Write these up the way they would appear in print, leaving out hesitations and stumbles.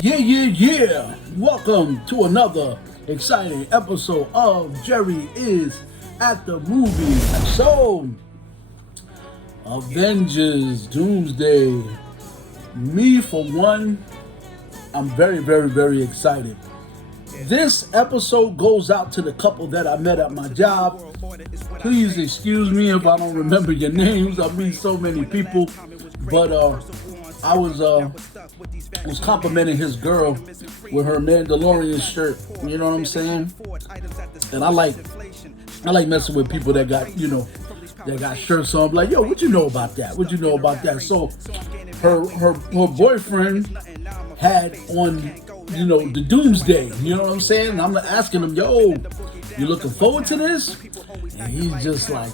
Yeah. Welcome to another exciting episode of Jerry is at the Movies. So, Avengers, Doomsday. Me, for one, I'm very excited. This episode goes out to the couple that I met at my job. Please excuse me if I don't remember your names. I meet so many people. But I was complimenting his girl with her Mandalorian shirt. You know what I'm saying? And I like messing with people that got that got shirts on. I'm like, yo, what you know about that? What you know about that? So her boyfriend had on the Doomsday. You know what I'm saying? And I'm asking him, yo, you looking forward to this? And he's just like,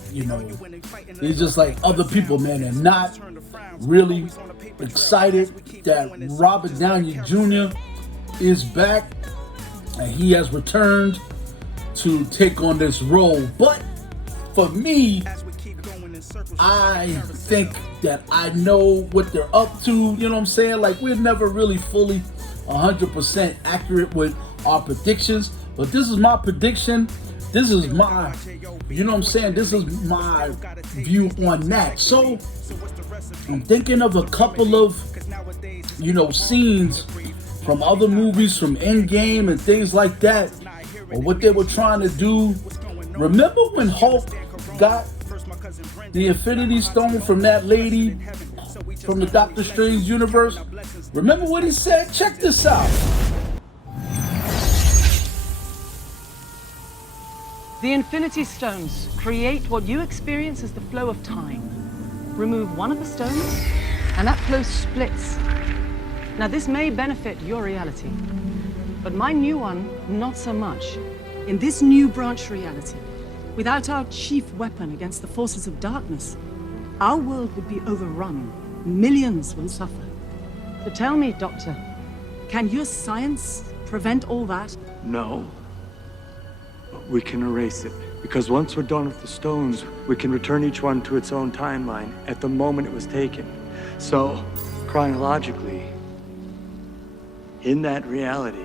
he's just like other people, man. They're not really excited that Robert Downey Jr. is back and he has returned to take on this role. But for me, I think that I know what they're up to. You know what I'm saying? Like, we're never really fully 100% accurate with our predictions, but this is my prediction. This is my, this is my view on that. So I'm thinking of a couple of, scenes from other movies, from Endgame and things like that, or what they were trying to do. Remember when Hulk got the Infinity Stone from that lady from the Doctor Strange universe? Remember what he said? Check this out. The Infinity Stones create what you experience as the flow of time. Remove one of the stones, and that flow splits. Now, this may benefit your reality, but my new one, not so much. In this new branch reality, without our chief weapon against the forces of darkness, our world would be overrun. Millions will suffer. So tell me, Doctor, can your science prevent all that? No. But we can erase it. Because once we're done with the stones, we can return each one to its own timeline at the moment it was taken. So, chronologically, in that reality,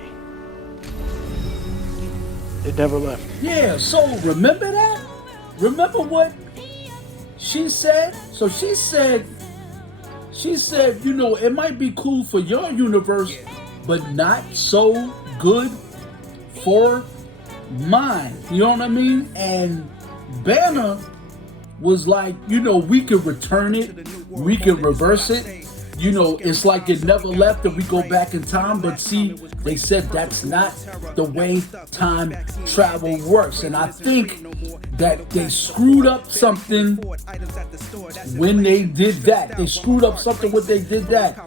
it never left. Yeah, so remember that? Remember what she said? So she said, it might be cool for your universe, but not so good for mine. You know what I mean? And Banner was like, we could return it, we could reverse it. It's like it never left and we go back in time. But see, they said that's not the way time travel works. And I think that they screwed up something when they did that. They screwed up something when they did that.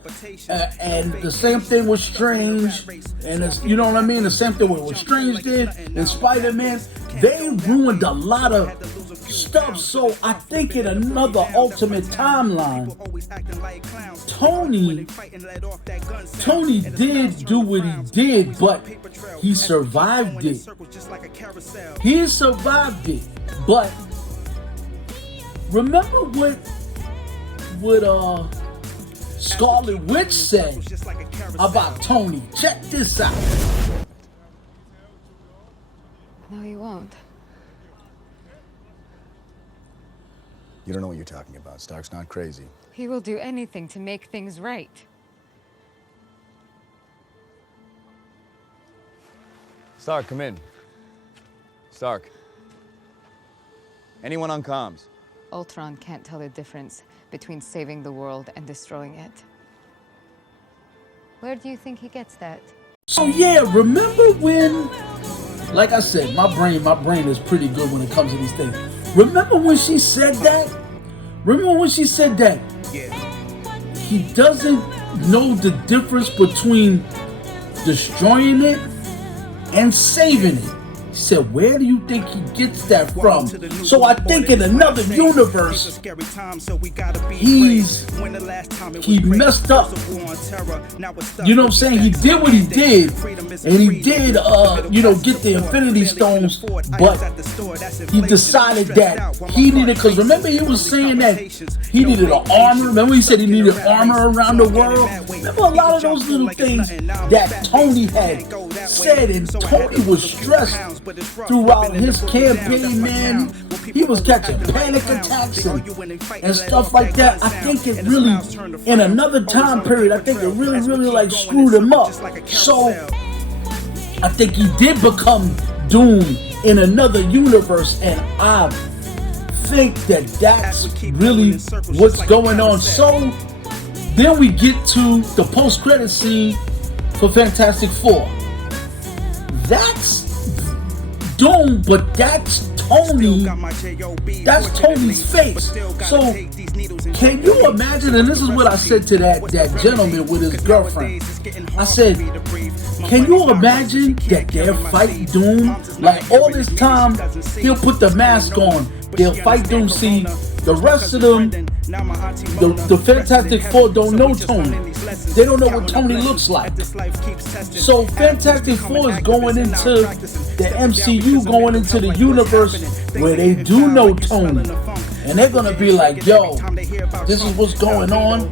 And the same thing with Strange. And you know what I mean? The same thing with what Strange did and Spider-Man. They ruined a lot of stuff. So I think in another ultimate timeline, Tony did do what he did, but he survived it. He survived it. But remember what Scarlet Witch said about Tony. Check this out. No, you won't. You don't know what you're talking about. Stark's not crazy. He will do anything to make things right. Stark, come in. Stark. Anyone on comms? Ultron can't tell the difference between saving the world and destroying it. Where do you think he gets that? So yeah, remember when, like I said, my brain is pretty good when it comes to these things. Remember when she said that? He doesn't know the difference between destroying it and saving it. He said, where do you think he gets that from? So I think in another universe, he messed up. You know what I'm saying? He did what he did, and he did, get the Infinity Stones, but he decided that he needed, because remember he was saying that he needed an armor. Remember he said he needed armor around the world? Remember a lot of those little things that Tony had said, and Tony was stressed throughout his campaign, man. He was catching panic attacks and stuff like that. I think it really, in another time period, I think it really, really like screwed him up. So I think he did become Doom in another universe, and I think that that's really what's going on. So then we get to the post-credit scene for Fantastic Four. That's Doom, but that's Tony. That's Tony's face. So can you imagine, and this is what I said to that gentleman with his girlfriend. I said, can you imagine that they're fighting Doom? Like all this time, he'll put the mask on. They'll fight Doom. See, the rest of them, the Fantastic Four don't know Tony. They don't know what Tony looks like. So Fantastic Four is going into the MCU, going into the universe where they do know Tony. And they're going to be like, yo, this is what's going on,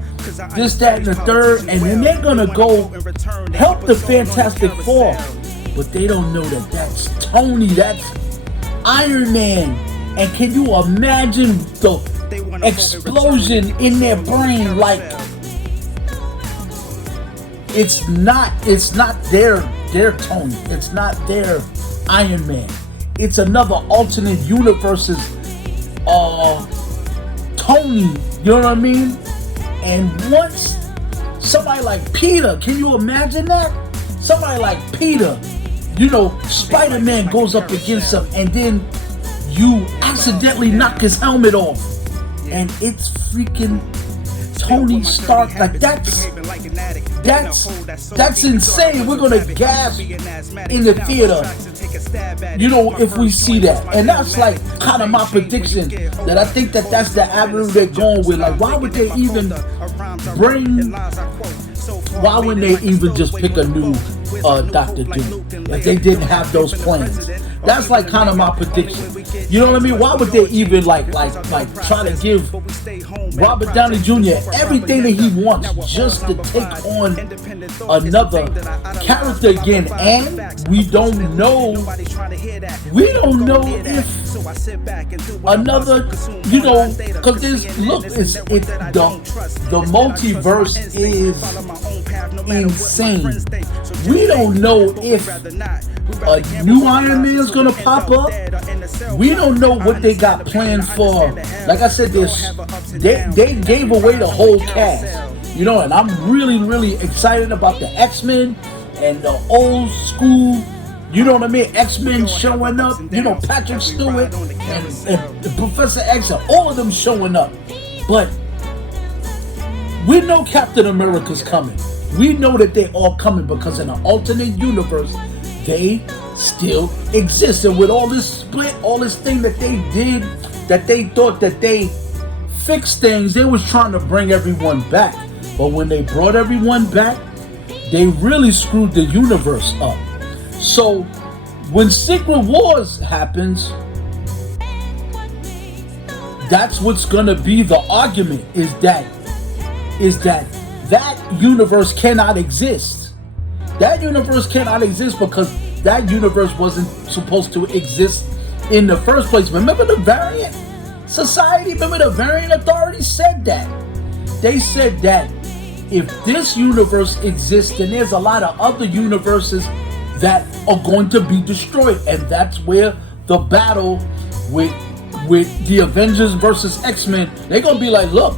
this, that, and the third. And then they're going to go help the Fantastic Four. But they don't know that that's Tony, that's Iron Man. And can you imagine the explosion in their brain? Like, it's not their Tony. It's not their Iron Man. It's another alternate universe's Tony. You know what I mean? And once somebody like Peter, can you imagine that? Somebody like Peter, Spider-Man goes up against him, and then you accidentally knock his helmet off, and it's freaking Tony Stark. Like that's insane. We're gonna gasp in the theater, if we see that. And that's like kind of my prediction, that I think that that's the avenue they're going with. Like, why would they even why wouldn't they even just pick a new Dr. Doom if they didn't have those plans? That's like kind of my prediction. You know what I mean? Why would they even like try to give Robert Downey Jr. everything that he wants just to take on another character again? And we don't know if another, because the multiverse is insane. We don't know if a new Iron Man is gonna pop up. We don't know what they got planned for. Like I said, they gave away the whole cast, and I'm really, really excited about the X-Men and the old school, X-Men showing up, Patrick Stewart and Professor X, and all of them showing up. But we know Captain America's coming. We know that they're all coming because in an alternate universe, they still exist. And with all this split, all this thing that they did, that they thought that they fixed things, they was trying to bring everyone back. But when they brought everyone back, they really screwed the universe up. So when Secret Wars happens, that's what's gonna be the argument, is that universe cannot exist. That universe cannot exist because that universe wasn't supposed to exist in the first place. Remember the Variant Society? Remember the Variant Authority said that. They said that if this universe exists, then there's a lot of other universes that are going to be destroyed. And that's where the battle with the Avengers versus X-Men, they're going to be like, look,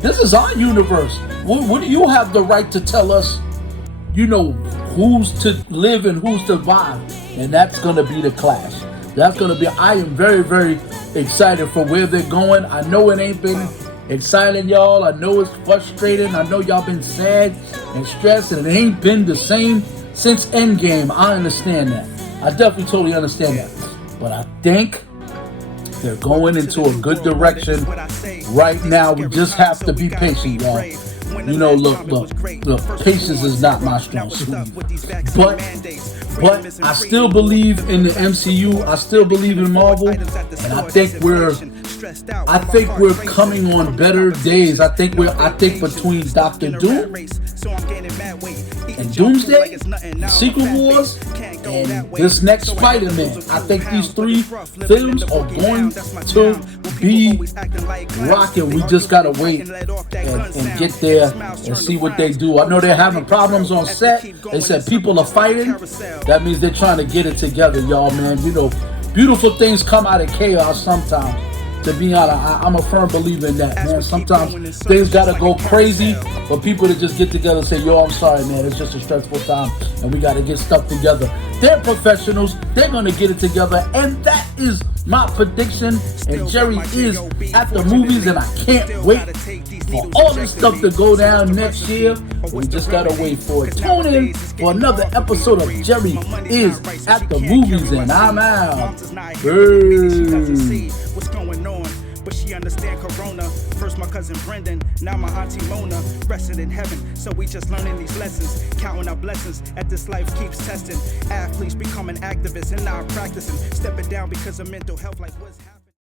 this is our universe. What do you have the right to tell us, who's to live and who's to survive? And that's going to be the clash. I am very, very excited for where they're going. I know it ain't been exciting, y'all. I know it's frustrating. I know y'all been sad and stressed, and it ain't been the same since Endgame. I understand that. I definitely totally understand that. But I think they're going into a good direction right now. We just have to be patient, y'all. You know, look, patience is not my strong suit. But I still believe in the MCU. I still believe in Marvel, and I think we're coming on better days. I think between Doctor Doom and Doomsday, Secret Wars, and this next Spider-Man, I think these 3 films are going to be rocking. We just gotta wait and get there and see what they do. I know they're having problems on set. They said people are fighting. That means they're trying to get it together, y'all, man. You know, beautiful things come out of chaos sometimes. To be honest, I'm a firm believer in that, man. Sometimes things gotta go crazy for people to just get together and say, yo, I'm sorry, man, it's just a stressful time and we gotta get stuff together. They're professionals, they're gonna get it together, and that is my prediction. And Jerry is at the movies, and I can't wait for all this stuff to go down next year. We just gotta wait for it. Tune in for another episode of Jerry is at the movies, and I'm out. Peace. What's going on? But she understand Corona. First my cousin Brendan, now my auntie Mona. Rested in heaven, so we just learning these lessons. Counting our blessings, as this life keeps testing. Athletes becoming activists and now practicing. Stepping down because of mental health, like what's happening.